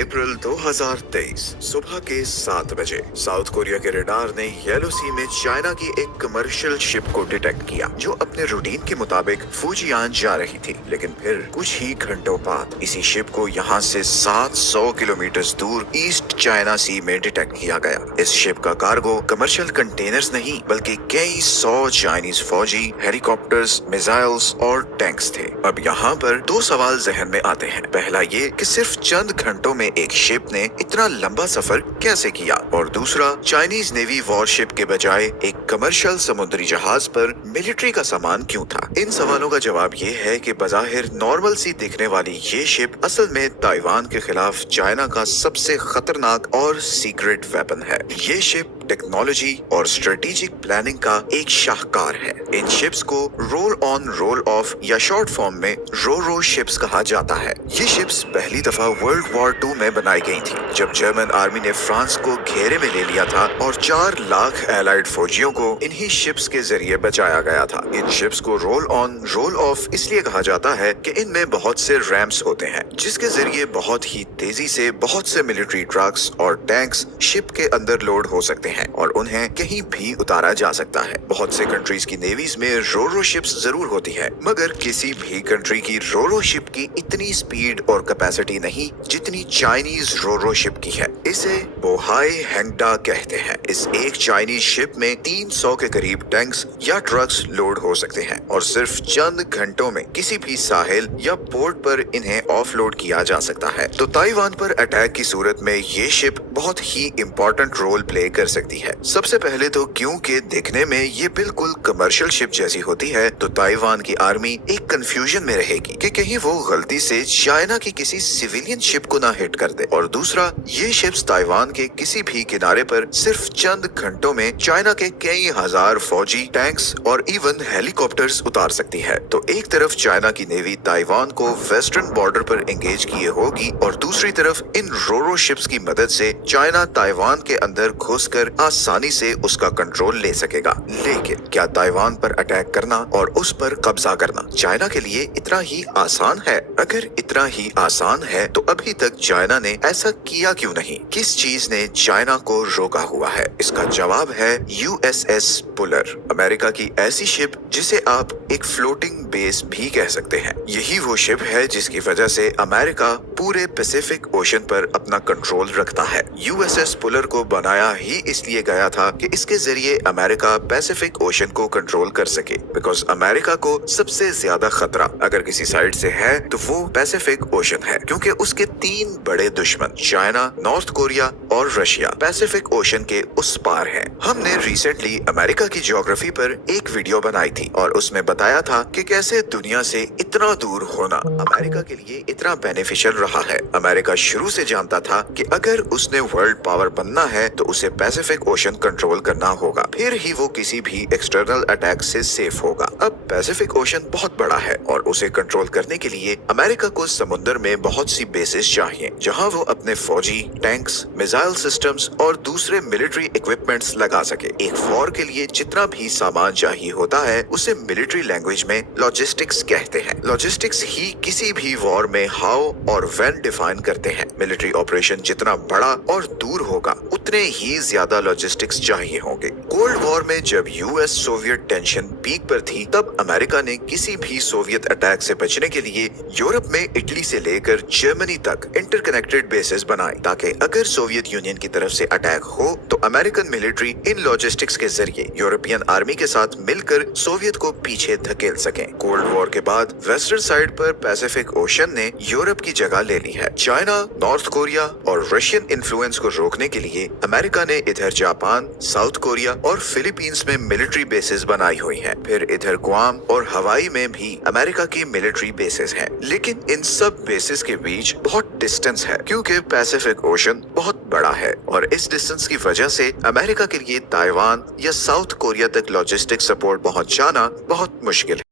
अप्रैल 2023 सुबह के 7 बजे साउथ कोरिया के रडार ने येलो सी में चाइना की एक कमर्शियल शिप को डिटेक्ट किया जो अपने रूटीन के मुताबिक फुजियान जा रही थी। लेकिन फिर कुछ ही घंटों बाद इसी शिप को यहाँ से 700 किलोमीटर दूर ईस्ट चाइना सी में डिटेक्ट किया गया। इस शिप का कार्गो कमर्शियल कंटेनर्स नहीं बल्कि कई 100 चाइनीज फौजी, हेलीकॉप्टर्स, मिसाइल्स और टैंक्स थे। अब यहाँ पर दो सवाल जहन में आते हैं। पहला ये कि सिर्फ चंद घंटों में एक शिप ने इतना लंबा सफर कैसे किया, और दूसरा चाइनीज नेवी वॉरशिप के बजाय एक कमर्शियल समुद्री जहाज पर मिलिट्री का सामान क्यों था। इन सवालों का जवाब ये है कि बज़ाहिर नॉर्मल सी दिखने वाली ये शिप असल में ताइवान के खिलाफ चाइना का सबसे खतरनाक और सीक्रेट वेपन है। ये शिप टेक्नोलॉजी और स्ट्रेटेजिक प्लानिंग का एक शाहकार है। इन शिप्स को रोल ऑन रोल ऑफ या शॉर्ट फॉर्म में रो शिप्स कहा जाता है। ये शिप्स पहली दफा वर्ल्ड वॉर 2 में बनाई गई थी जब जर्मन आर्मी ने फ्रांस को घेरे में ले लिया था और 4 लाख एलाइड फौजियों को इन्हीं शिप्स के जरिए बचाया गया था। इन शिप्स को रोल ऑन रोल ऑफ इसलिए कहा जाता है कि इनमें बहुत से रैम्स होते हैं जिसके जरिए बहुत ही तेजी से बहुत से मिलिट्री ट्रक्स और टैंक्स शिप के अंदर लोड हो सकते हैं और उन्हें कहीं भी उतारा जा सकता है। बहुत से कंट्रीज की नेवीज में रो शिप्स जरूर होती है, मगर किसी भी कंट्री की रो शिप की इतनी स्पीड और कैपेसिटी नहीं जितनी चाइनीज रो शिप की है। इसे बोहाई हैंगडा कहते हैं। इस एक चाइनीज शिप में 300 के करीब टैंक्स या ट्रक्स लोड हो सकते हैं और सिर्फ चंद घंटों में किसी भी साहिल या पोर्ट पर इन्हें ऑफलोड किया जा सकता है। तो ताइवान पर अटैक की सूरत में ये शिप बहुत ही इम्पोर्टेंट रोल प्ले कर सकती है। सबसे पहले तो क्योंकि दिखने में ये बिल्कुल कमर्शियल शिप जैसी होती है, तो ताइवान की आर्मी एक कंफ्यूजन में रहेगी कि कहीं वो गलती से चाइना की किसी सिविलियन शिप को ना हिट कर दे। और दूसरा, ये शिप्स ताइवान के किसी भी किनारे पर सिर्फ चंद घंटों में चाइना के कई हजार फौजी, टैंक्स और इवन हेलीकॉप्टर्स उतार सकती है। तो एक तरफ चाइना की नेवी ताइवान को वेस्टर्न बॉर्डर पर एंगेज किए होगी और दूसरी तरफ इन रो शिप्स की मदद से चाइना ताइवान के अंदर घुसकर आसानी से उसका कंट्रोल ले सकेगा। लेकिन क्या ताइवान पर अटैक करना और उस पर कब्जा करना चाइना के लिए इतना ही आसान है? अगर इतना ही आसान है तो अभी तक चाइना ने ऐसा किया क्यों नहीं? किस चीज ने चाइना को रोका हुआ है? इसका जवाब है USS पुलर, अमेरिका की ऐसी शिप जिसे आप एक फ्लोटिंग बेस भी कह सकते हैं। यही वो शिप है जिसकी वजह से अमेरिका पूरे पैसिफिक ओशन पर अपना कंट्रोल रखता है। USS पुलर को बनाया ही इसलिए गया था कि इसके जरिए अमेरिका पैसिफिक ओशन को कंट्रोल कर सके, बिकॉज अमेरिका को सबसे ज्यादा खतरा अगर किसी साइड से है तो वो पैसिफिक ओशन है, क्योंकि उसके 3 बड़े दुश्मन चाइना, नॉर्थ कोरिया और रशिया पैसिफिक ओशन के उस पार हैं। हमने रिसेंटली अमेरिका की ज्योग्राफी पर एक वीडियो बनाई थी और उसमें बताया था कि कैसे दुनिया से इतना दूर होना अमेरिका के लिए इतना बेनिफिशियल रहा है। अमेरिका शुरू से जानता था कि अगर उसने वर्ल्ड पावर बनना है तो उसे पैसिफिक ओशन कंट्रोल करना होगा, फिर ही वो किसी भी एक्सटर्नल अटैक से सेफ होगा। अब पैसिफिक ओशन बहुत बड़ा है और उसे कंट्रोल करने के लिए अमेरिका को समुद्र में बहुत सी बेसिस चाहिए जहां वो अपने फौजी, टैंक्स, मिसाइल सिस्टम्स और दूसरे मिलिट्री इक्विपमेंट्स लगा सके। एक वॉर के लिए जितना भी सामान चाहिए होता है उसे मिलिट्री लैंग्वेज में लॉजिस्टिक्स कहते हैं। लॉजिस्टिक्स ही किसी भी वॉर में हाउ और व्हेन डिफाइन करते हैं। मिलिट्री ऑपरेशन जितना बड़ा और दूर होगा उतने ही ज्यादा लॉजिस्टिक्स चाहिए होंगे। कोल्ड वॉर में जब यूएस सोवियत टेंशन पीक पर थी तब अमेरिका ने किसी भी सोवियत अटैक से बचने के लिए यूरोप में इटली से लेकर जर्मनी तक इंटरकनेक्टेड बेसेस बनाए ताकि अगर सोवियत यूनियन की तरफ से अटैक हो तो अमेरिकन मिलिट्री इन लॉजिस्टिक्स के जरिए यूरोपियन आर्मी के साथ मिलकर सोवियत को पीछे धकेल सके। कोल्ड वॉर के बाद वेस्टर्न साइड पर पैसिफिक ओशन ने यूरोप की जगह ले ली है। चाइना, नॉर्थ कोरिया और रशियन इन्फ्लुएंस को रोकने के लिए अमेरिका ने इधर जापान, साउथ कोरिया और फिलीपींस में मिलिट्री बेसेस बनाई हुई हैं। फिर इधर गुआम और हवाई में भी अमेरिका की मिलिट्री बेसेस हैं। लेकिन इन सब बेसेस के बीच बहुत डिस्टेंस है क्योंकि पैसिफिक ओशन बहुत बड़ा है और इस डिस्टेंस की वजह से अमेरिका के लिए ताइवान या साउथ कोरिया तक लॉजिस्टिक सपोर्ट पहुंचाना बहुत मुश्किल है।